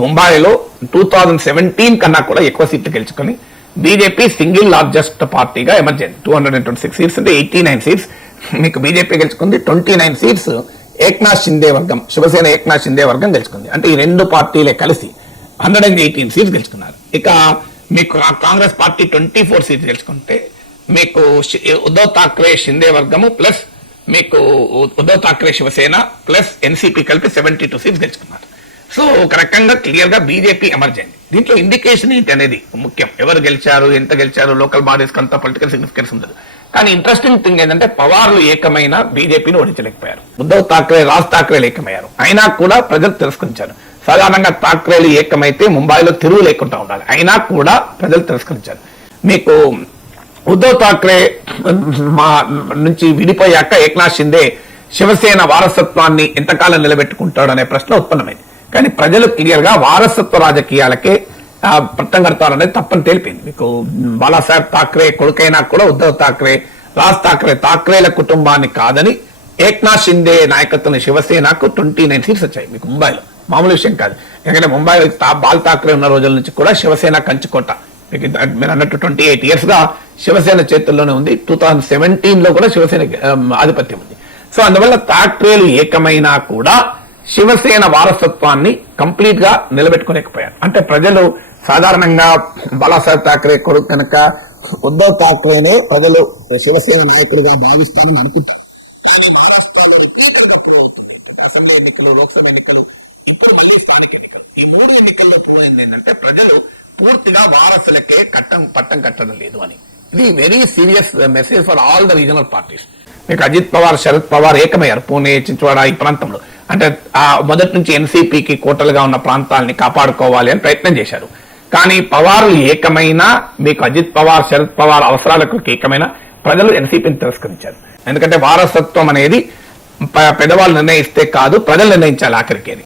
ముంబైలో 2017 కన్నా కూడా ఎక్కువ సీట్లు గెలుచుకొని బీజేపీ సింగిల్ లార్జెస్ట్ పార్టీగా ఎమర్జ్ అయింది. 226 సీట్స్ అంటే 89 సీట్స్ మీకు బీజేపీ గెలుచుకుంది. 29 సీట్స్ ఏక్నాథ్ షిందే వర్గం, శివసేన ఏక్నాథ్ షిందే వర్గం గెలుచుకుంది. అంటే ఈ రెండు పార్టీలే కలిసి 118 సీట్స్ గెలుచుకున్నారు. ఇక మీకు కాంగ్రెస్ పార్టీ 24 సీట్స్ గెలుచుకుంటే మీకు ఉద్ధవ్ ఠాక్రే షిందే వర్గము ప్లస్ మీకు ఉద్ధవ్ ఠాక్రే శివసేన ప్లస్ ఎన్సీపీ కలిపి 72 సీట్స్ గెలుచుకున్నారు. సో ఒక రకంగా క్లియర్ గా బీజేపీ ఎమర్జ్ అయింది. దీంట్లో ఇండికేషన్ ఏంటి అనేది ముఖ్యం. ఎవరు గెలిచారు, ఎంత గెలిచారు, లోకల్ బాడీస్ అంతా పొలిటికల్ సిగ్నిఫికెన్స్ ఉండదు. కానీ ఇంట్రెస్టింగ్ థింగ్ ఏంటంటే పవార్లు ఏకమైన బీజేపీని ఓడించలేకపోయారు. ఉద్ధవ్ ఠాక్రే, రాజ్ ఠాక్రేలు ఏకమయ్యారు. అయినా కూడా ప్రజలు తిరస్కరించారు. సాధారణంగా ఠాక్రేలు ఏకమైతే ముంబైలో తిరుగు లేకుండా ఉండాలి. అయినా కూడా ప్రజలు తిరస్కరించారు. మీకు ఉద్ధవ్ ఠాక్రే నుంచి విడిపోయాక ఏక్నాథ్ షిందే శివసేన వారసత్వాన్ని ఎంతకాలం నిలబెట్టుకుంటాడు అనే ప్రశ్న ఉత్పన్నమైంది. కానీ ప్రజలు క్లియర్ గా వారసత్వ రాజకీయాలకే పట్టం కడతారనేది తప్పని తెలిపింది. మీకు బాలాసాహెబ్ ఠాక్రే కొడుకైనా కూడా ఉద్ధవ్ ఠాక్రే, రాజ్ ఠాక్రే, ఠాక్రేల కుటుంబాన్ని కాదని ఏక్నాథ్ షిందే నాయకత్వం శివసేనకు 29 సీట్స్ వచ్చాయి. మీకు ముంబైలో మామూలు విషయం కాదు. ఎందుకంటే ముంబైలో బాల్ ఠాక్రే ఉన్న రోజుల నుంచి కూడా శివసేన కంచుకోట. మీకు మీరు అన్నట్టు 28 ఇయర్స్ గా శివసేన చేతుల్లోనే ఉంది. 2017 లో కూడా శివసేన ఆధిపత్యం ఉంది. సో అందువల్ల ఠాక్రేలు ఏకమైనా కూడా శివసేన వారసత్వాన్ని కంప్లీట్ గా నిలబెట్టుకోలేకపోయారు. అంటే ప్రజలు సాధారణంగా బాలాసాహెబ్ ఠాక్రే కొడుకు కనుక ఉద్ధవ్ ఠాక్రేనే ప్రజలు శివసేన నాయకుడిగా భావిస్తారని అనుకుంటారు. మహారాష్ట్రలో అసెంబ్లీ ఎన్నికలు, లోక్సభ ఎన్నికలు, ఇప్పుడు మళ్ళీ స్థానిక ఎన్నికలు, ఈ 3 ఎన్నికల్లో ఏమైంది ఏంటంటే ప్రజలు పూర్తిగా వారసులకే పట్టం కట్టడం లేదు అని. ఇది very serious message for all the regional parties. మీకు అజిత్ పవార్, శరద్ పవార్ ఏకమయ్యారు పూణే, చించవాడ ఈ ప్రాంతంలో. అంటే మొదటి నుంచి ఎన్సీపీకి కోటలుగా ఉన్న ప్రాంతాలని కాపాడుకోవాలి అని ప్రయత్నం చేశారు. కానీ పవార్లు ఏకమైనా మీకు అజిత్ పవార్, శరద్ పవార్ అవసరాలకు ఏకమైన ప్రజలు ఎన్సీపీని తిరస్కరించారు. ఎందుకంటే వారసత్వం అనేది పెద్దవాళ్ళు నిర్ణయిస్తే కాదు, ప్రజలు నిర్ణయించాలి ఆఖరికి.